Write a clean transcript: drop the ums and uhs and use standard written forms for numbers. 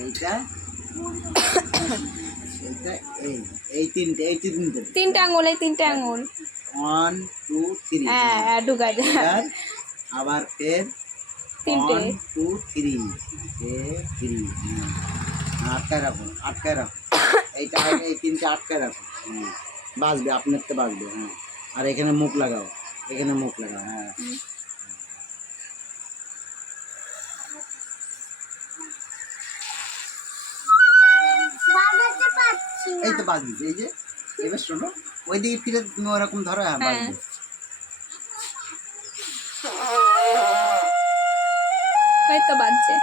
এইটা এইটা এই তিনটে তিনটে আঙুল, এই তিনটে আঙুল 1 2 3 হ্যাঁ ঢুকা যায় আবার ফের তিনটে 1 2 3 3 আটকায় রাখো এইটা এই তিনটে আটকায় রাখো। বাজবে আপনার তো বাজবে। হ্যাঁ আর এখানে মুখ লাগাও, হ্যাঁ এই তো বাজবে। এই যে এবার শোনো, ওই দিকে ফিরে তুমি ওরকম ধরো। হ্যাঁ বাজবে। এই তো বাজছে।